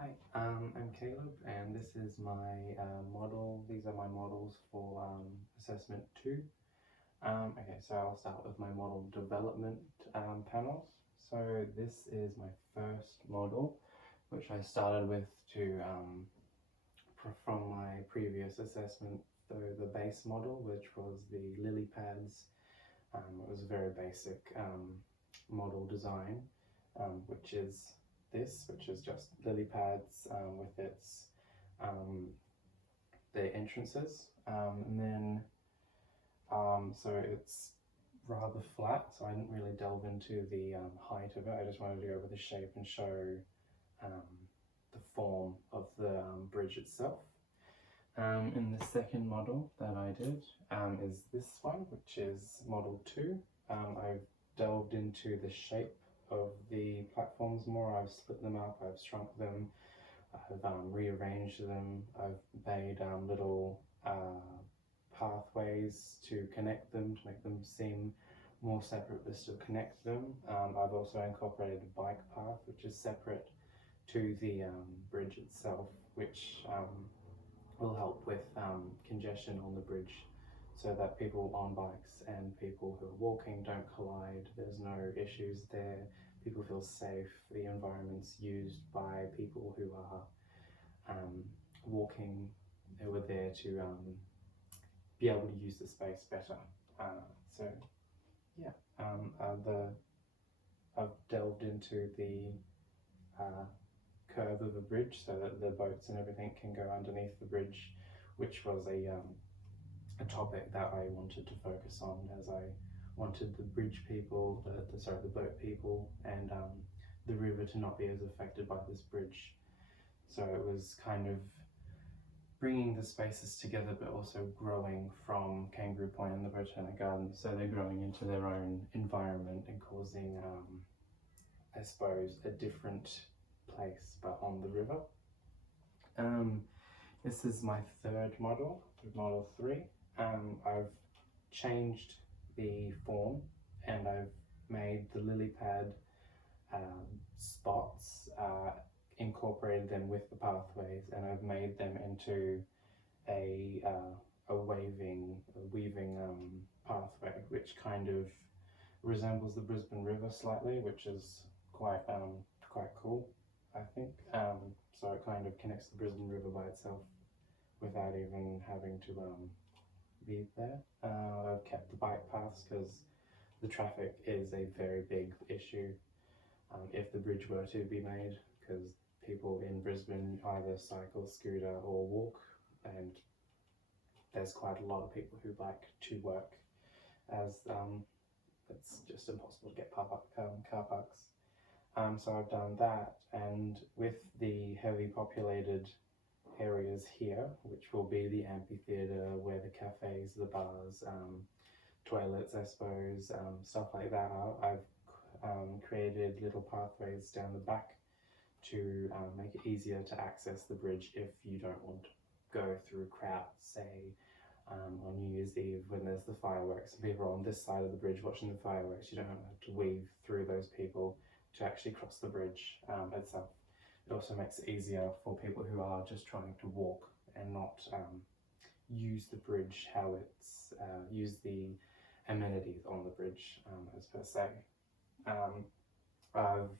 Hi, I'm Caleb, and this is my model. These are my models for assessment 2. Okay, so I'll start with my model development panels. So this is my first model, which I started with to from my previous assessment, the base model, which was the lily pads. It was a very basic model design, which is which is just lily pads with its the entrances, and then so it's rather flat. So I didn't really delve into the height of it. I just wanted to go with the shape and show um, the form of the bridge itself. And the second model that I did is this one, which is model 2. I've delved into the shape of the platforms more. I've split them up, I've shrunk them, I've rearranged them, I've made little pathways to connect them, to make them seem more separate but still connect them. I've also incorporated a bike path which is separate to the bridge itself, which will help with congestion on the bridge so that people on bikes and people who are walking don't collide. There's no issues there. People feel safe. The environment's used by people who are walking, who are there to be able to use the space better. So yeah, I've delved into the curve of a bridge so that the boats and everything can go underneath the bridge, which was a topic that I wanted to focus on, as I wanted the bridge people, the boat people, and the river to not be as affected by this bridge. So it was kind of bringing the spaces together, but also growing from Kangaroo Point and the Botanic Garden. So they're growing into their own environment and causing, I suppose, a different place, but on the river. This is my third model, model 3. I've changed the form and I've made the lily pad spots, incorporated them with the pathways, and I've made them into a weaving pathway, which kind of resembles the Brisbane River slightly, which is quite cool, I think. So it kind of connects the Brisbane River by itself without even having to be there. I've kept the bike paths because the traffic is a very big issue if the bridge were to be made, because people in Brisbane either cycle, scooter or walk, and there's quite a lot of people who bike to work, as it's just impossible to get car parks. So I've done that, and with the heavy populated areas here, which will be the amphitheatre, where the cafes, the bars, toilets, I suppose, stuff like that are, I've created little pathways down the back to make it easier to access the bridge if you don't want to go through crowds, say on New Year's Eve when there's the fireworks and people are on this side of the bridge watching the fireworks. You don't have to weave through those people to actually cross the bridge itself. It also makes it easier for people who are just trying to walk and not use the bridge, how it's use the amenities on the bridge as per se. I've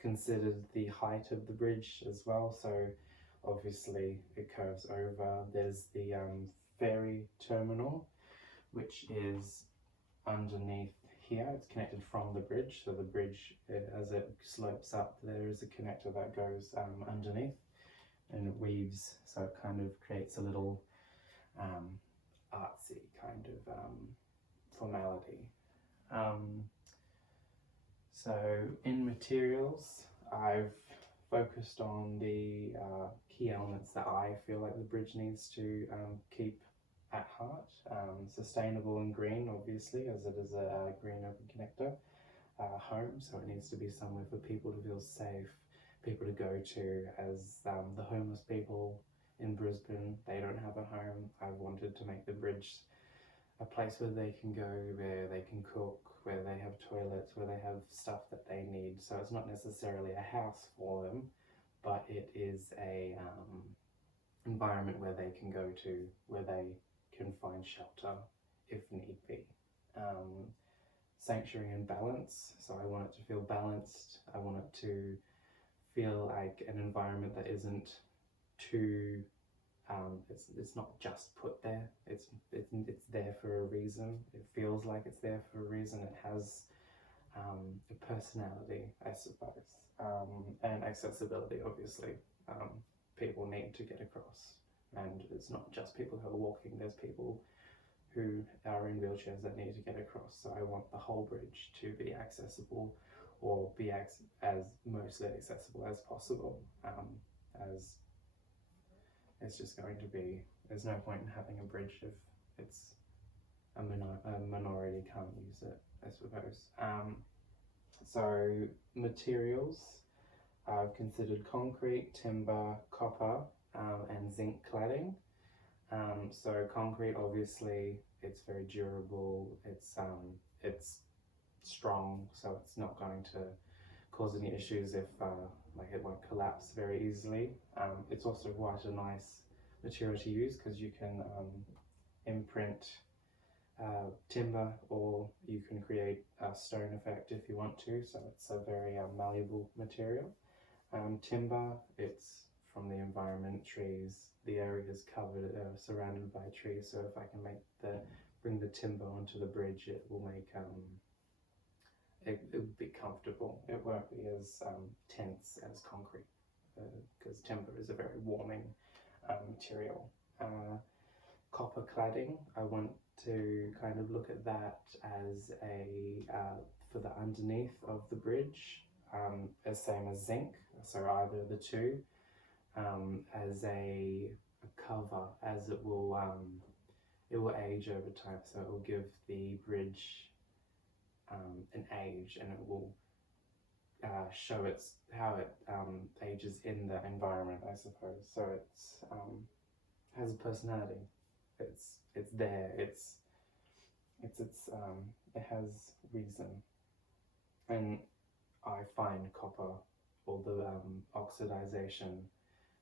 considered the height of the bridge as well, so obviously it curves over. There's the ferry terminal, which is underneath here. It's connected from the bridge, so the bridge, as it slopes up, there is a connector that goes underneath and it weaves, so it kind of creates a little artsy kind of formality. So in materials, I've focused on the key elements that I feel like the bridge needs to keep at heart. Sustainable and green, obviously, as it is a green open connector home, so it needs to be somewhere for people to feel safe, people to go to, as the homeless people in Brisbane, they don't have a home. I wanted to make the bridge a place where they can go, where they can cook, where they have toilets, where they have stuff that they need. So it's not necessarily a house for them, but it is a environment where they can go to, where they can find shelter if need be. Sanctuary and balance. So I want it to feel balanced. I want it to feel like an environment that isn't too. It's not just put there. It's there for a reason. It feels like it's there for a reason. It has a personality, I suppose, and accessibility. Obviously, people need to get across, and it's not just people who are walking. There's people who are in wheelchairs that need to get across. So I want the whole bridge to be accessible, or be as mostly accessible as possible. As it's just going to be, there's no point in having a bridge if it's a minority can't use it, I suppose. So materials, I've considered concrete, timber, copper, and zinc cladding. So concrete, obviously, it's very durable. It's strong, so it's not going to cause any issues if like it won't collapse very easily. It's also quite a nice material to use because you can imprint timber, or you can create a stone effect if you want to. So it's a very malleable material. Timber, it's from the environment, trees. The area is covered, surrounded by trees. So if I can bring the timber onto the bridge, it will make it will be comfortable. It won't be as tense as concrete, because timber is a very warming material. Copper cladding, I want to kind of look at that as a for the underneath of the bridge, as same as zinc. So either the two, as a cover, as it will age over time. So it will give the bridge an age, and it will show how it ages in the environment, I suppose. So it's has a personality. It's there. It has reason, and I find copper, or the oxidization,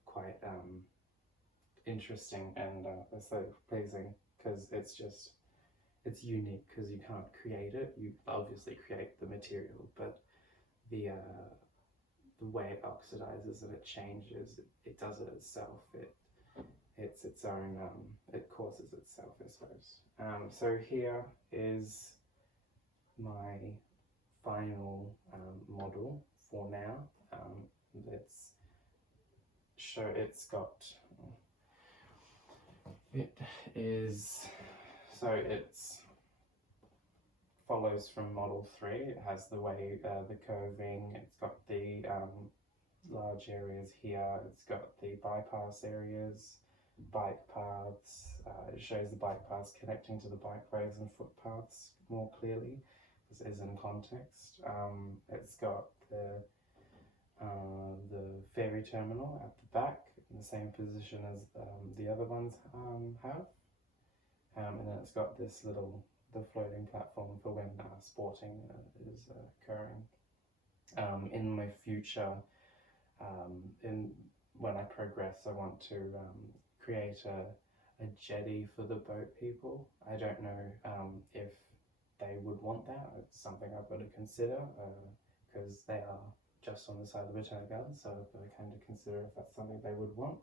quite interesting and aesthetic pleasing, because it's unique, because you can't create it. You obviously create the material, but the way it oxidizes and it changes, it does it itself. It's its own, it causes itself, I suppose. So here is my final model for now. It's follows from model 3. It has the way, the curving, it's got the large areas here, it's got the bypass areas, bike paths. It shows the bike paths connecting to the bikeways and footpaths more clearly. This is in context. It's got the ferry terminal at the back in the same position as the other ones have. And then it's got this the floating platform for when sporting is occurring. In my future, when I progress, I want to create a jetty for the boat people. I don't know if they would want that. It's something I've got to consider, because they are just on the side of the Botanic Gardens, so I've got to kind of consider if that's something they would want.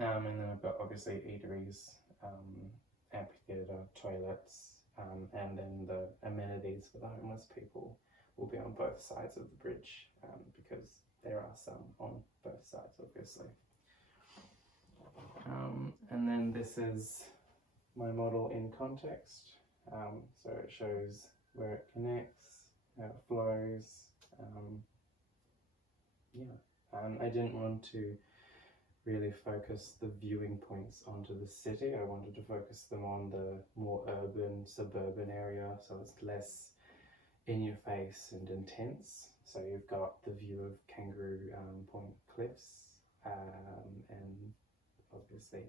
And then I've got obviously eateries, amphitheatre, toilets, and then the amenities for the homeless people will be on both sides of the bridge, because there are some on both sides, obviously. And then this is my model in context. So it shows where it connects, how it flows. I didn't want to really focus the viewing points onto the city. I wanted to focus them on the more urban, suburban area, so it's less in your face and intense. So you've got the view of Kangaroo Point Cliffs, and obviously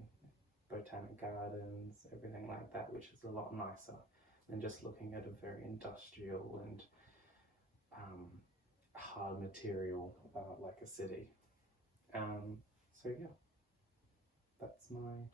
Botanic Gardens, everything like that, which is a lot nicer than just looking at a very industrial and hard material like a city. So yeah, that's my